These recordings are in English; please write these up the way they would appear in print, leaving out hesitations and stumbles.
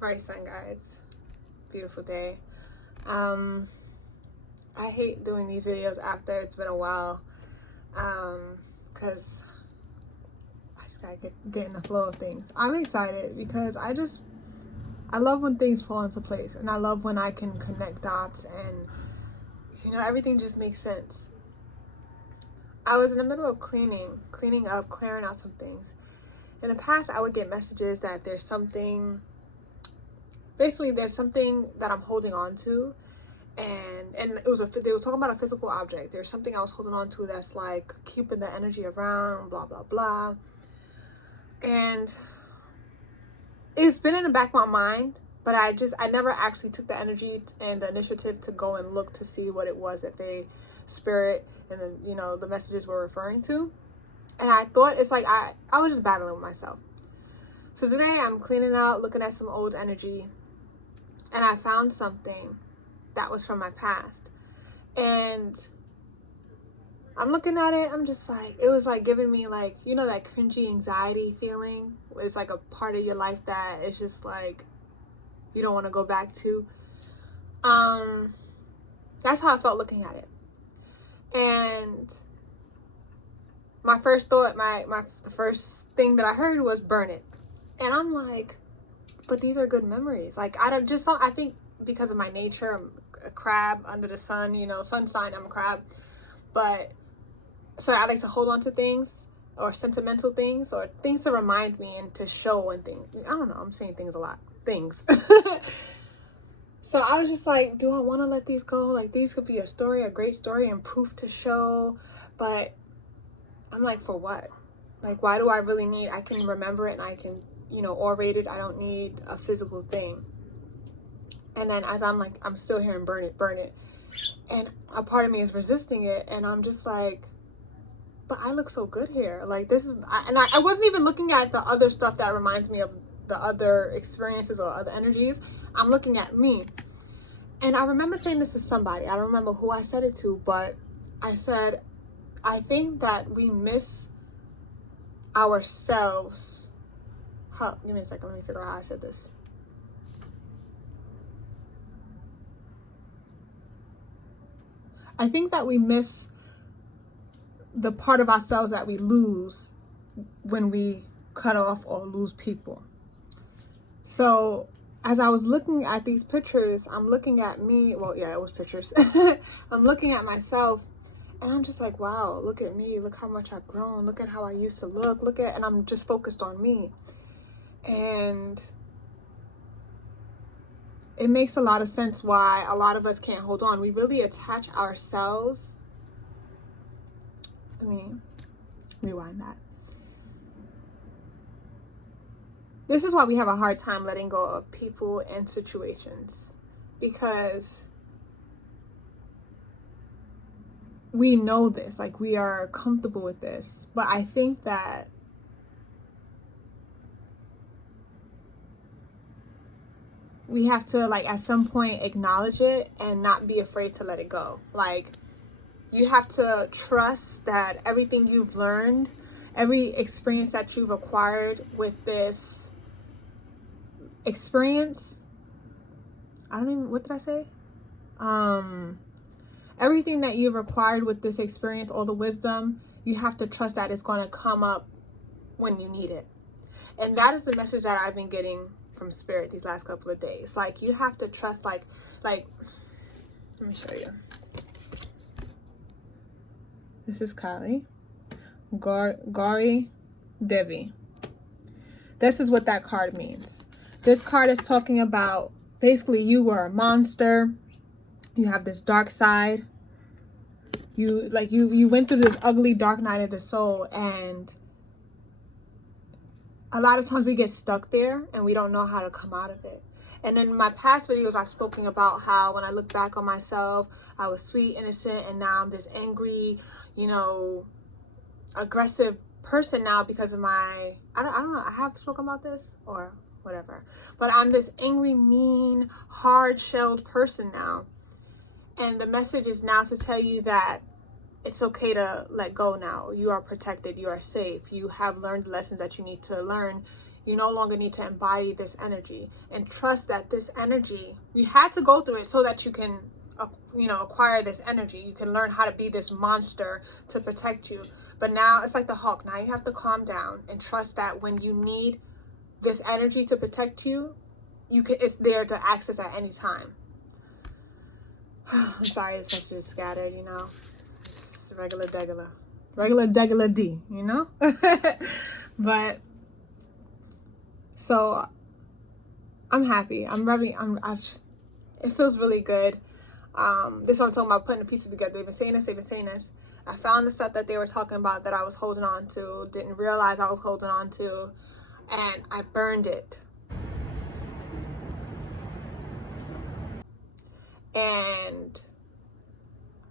Right, sun guys. Beautiful day. I hate doing these videos after it's been a while, because I just gotta get in the flow of things. I'm excited because I love when things fall into place, and I love when I can connect dots and everything just makes sense. I was in the middle of cleaning up, clearing out some things. In the past, I would get messages that there's something that I'm holding on to, and they were talking about a physical object. There's something I was holding on to that's like keeping the energy around, blah blah blah. And it's been in the back of my mind, but I never actually took the energy and the initiative to go and look to see what it was that spirit and the messages were referring to. And I thought it's like I was just battling with myself. So today I'm cleaning out, looking at some old energy, and I found something that was from my past. And I'm looking at it, I'm just like, it was like giving me like, that cringy anxiety feeling. It's like a part of your life that it's just like, you don't want to go back to. That's how I felt looking at it. And my first thought, the first thing that I heard was burn it. And I'm like, but these are good memories. Like, I think because of my nature, I'm a crab under the sun, sun sign, I'm a crab. But, so I like to hold on to things or sentimental things or things to remind me and to show and things. I don't know, I'm saying things a lot. Things. So I was just like, do I want to let these go? Like, these could be a great story and proof to show. But I'm like, for what? Like, why do I really I can remember it and I can, orate it. I don't need a physical thing. And then as I'm like, I'm still hearing burn it. And a part of me is resisting it. And I'm just like, but I look so good here. Like, this is, I wasn't even looking at the other stuff that reminds me of the other experiences or other energies. I'm looking at me. And I remember saying this to somebody. I don't remember who I said it to, but I said, I think that we miss ourselves. Give me a second. Let me figure out how I said this. I think that we miss the part of ourselves that we lose when we cut off or lose people. So as I was looking at these pictures, I'm looking at me. Well, yeah, it was pictures. I'm looking at myself. And I'm just like, wow, look at me. Look how much I've grown. Look at how I used to look. And I'm just focused on me. And it makes a lot of sense why a lot of us can't hold on. We really attach ourselves. Let me rewind that. This is why we have a hard time letting go of people and situations. Because we know this, like, we are comfortable with this, but I think that we have to, like, at some point acknowledge it and not be afraid to let it go. Like, you have to trust that everything you've learned, every experience that you've acquired with this experience, what did I say? Everything that you've acquired with this experience, all the wisdom, you have to trust that it's going to come up when you need it. And that is the message that I've been getting from Spirit these last couple of days. Like, you have to trust, like, let me show you. This is Kali. Gauri Devi. This is what that card means. This card is talking about, basically, you were a monster. You have this dark side. You went through this ugly dark night of the soul, and a lot of times we get stuck there and we don't know how to come out of it. And in my past videos, I've spoken about how when I look back on myself, I was sweet, innocent, and now I'm this angry, aggressive person now because of my, I don't know, I have spoken about this or whatever. But I'm this angry, mean, hard-shelled person now. And the message is now to tell you that it's okay to let go now. You are protected. You are safe. You have learned lessons that you need to learn, You no longer need to embody this energy, and trust that this energy, you had to go through it so that you can, acquire this energy. You can learn how to be this monster to protect you. But now it's like the Hulk. Now you have to calm down and trust that when you need this energy to protect you, it's there to access at any time. I'm sorry this message is scattered, It's regular degular D, But so I'm happy. It feels really good. This is what I'm talking about, putting the pieces together. They've been saying this. I found the stuff that they were talking about that I was holding on to, didn't realize I was holding on to, and I burned it. And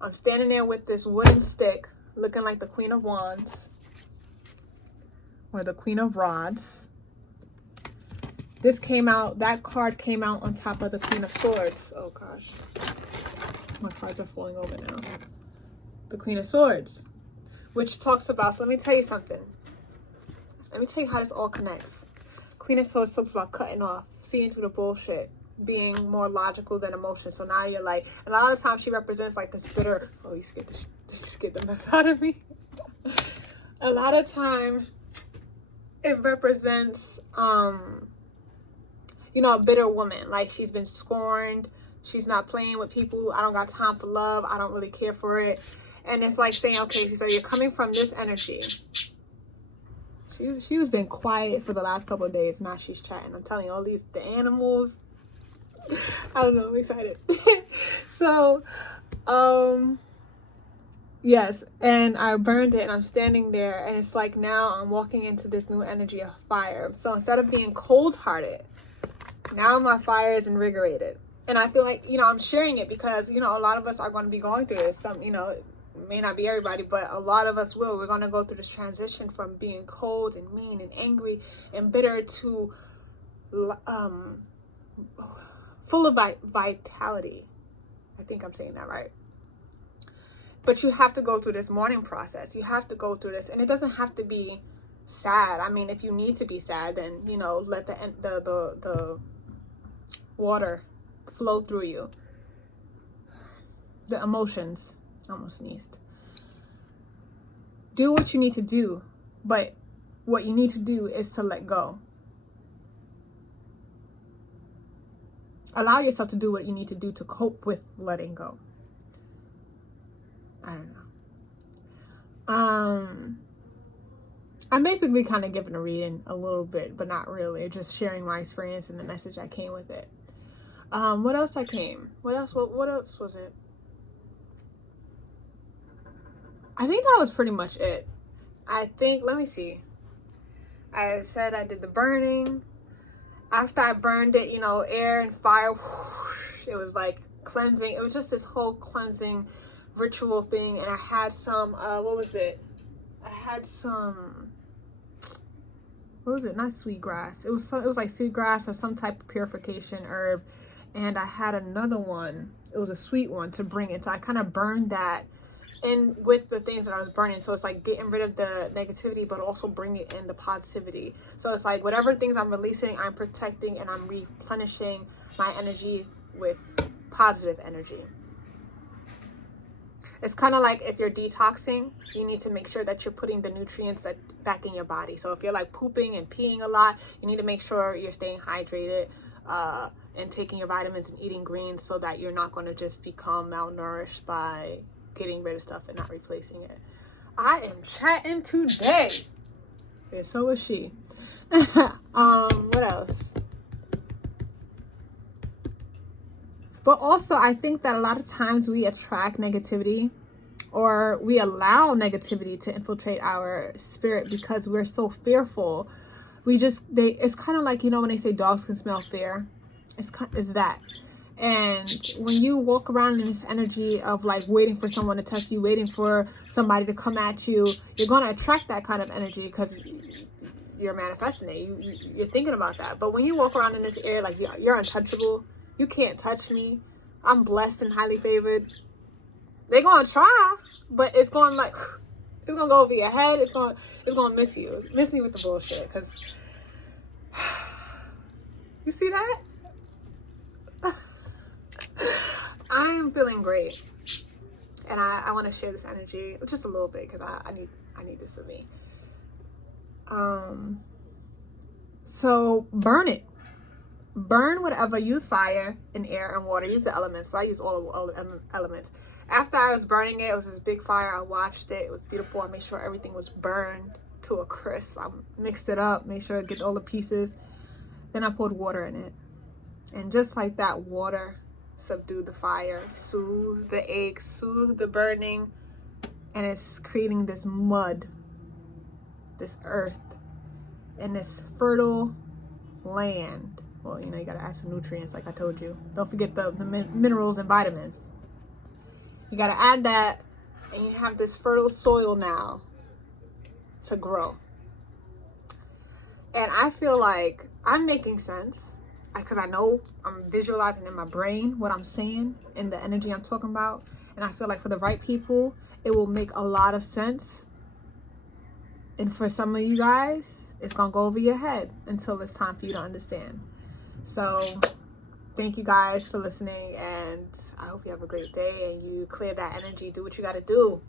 I'm standing there with this wooden stick looking like the Queen of Wands or the Queen of Rods. That card came out on top of the Queen of Swords. Oh gosh, my cards are falling over now. The Queen of Swords, which talks about, so let me tell you something. Let me tell you how this all connects. Queen of Swords talks about cutting off, seeing through the bullshit, being more logical than emotion. So now you're like, and a lot of times she represents like this bitter, oh, you scared the mess out of me. A lot of time it represents, a bitter woman. Like she's been scorned. She's not playing with people. I don't got time for love. I don't really care for it. And it's like saying, okay, so you're coming from this energy. She's been quiet for the last couple of days. Now she's chatting. I'm telling you, the animals. I don't know. I'm excited. So, yes. And I burned it and I'm standing there. And it's like now I'm walking into this new energy of fire. So instead of being cold-hearted, now my fire is invigorated. And I feel like, I'm sharing it because, a lot of us are going to be going through this. Some, it may not be everybody, but a lot of us will. We're going to go through this transition from being cold and mean and angry and bitter to full of vitality. I think I'm saying that right. But you have to go through this mourning process. You have to go through this. And it doesn't have to be sad. I mean, if you need to be sad, then, let the water flow through you. The emotions. I almost sneezed. Do what you need to do, but what you need to do is to let go. Allow yourself to do what you need to do to cope with letting go. I don't know. I'm basically kind of giving a reading a little bit, but not really. Just sharing my experience and the message that came with it. What else What else was it? I think that was pretty much it. Let me see. I said I did the burning. After I burned it, air and fire, whoosh, it was like cleansing. It was just this whole cleansing ritual thing. And I had some, what was it? I had some, what was it? Not sweet grass. It was like sweet grass or some type of purification herb. And I had another one. It was a sweet one to bring it. So I kind of burned that in with the things that I was burning. So it's like getting rid of the negativity, but also bringing in the positivity. So it's like whatever things I'm releasing, I'm protecting and I'm replenishing my energy with positive energy. It's kind of like if you're detoxing, you need to make sure that you're putting the nutrients back in your body. So if you're like pooping and peeing a lot, you need to make sure you're staying hydrated and taking your vitamins and eating greens so that you're not going to just become malnourished by getting rid of stuff and not replacing it. I am chatting today. And so is she. What else? But also, I think that a lot of times we attract negativity or we allow negativity to infiltrate our spirit because we're so fearful. It's kind of like, when they say dogs can smell fear. It's that. And when you walk around in this energy of like waiting for someone to test you, waiting for somebody to come at you, you're going to attract that kind of energy because you're manifesting it. You're thinking about that. But when you walk around in this area, like you're untouchable, you can't touch me, I'm blessed and highly favored, they're going to try, but it's going to go over your head. It's going to miss me with the bullshit because You see that? I am feeling great. And I want to share this energy just a little bit because I need this for me. So burn it. Burn whatever. Use fire and air and water. Use the elements. So I use all the elements. After I was burning it, it was this big fire. I washed it. It was beautiful. I made sure everything was burned to a crisp. I mixed it up, made sure I get all the pieces. Then I poured water in it. And just like that, water subdued the fire, soothed the ache, soothed the burning. And it's creating this mud, this earth, and this fertile land. Well, you know, you gotta add some nutrients like I told you. Don't forget the minerals and vitamins. You gotta add that, and you have this fertile soil now to grow. And I feel like I'm making sense because I know I'm visualizing in my brain what I'm saying and the energy I'm talking about. And I feel like for the right people, it will make a lot of sense. And for some of you guys, it's gonna go over your head until it's time for you to understand. So thank you guys for listening, and I hope you have a great day and you clear that energy. Do what you gotta do.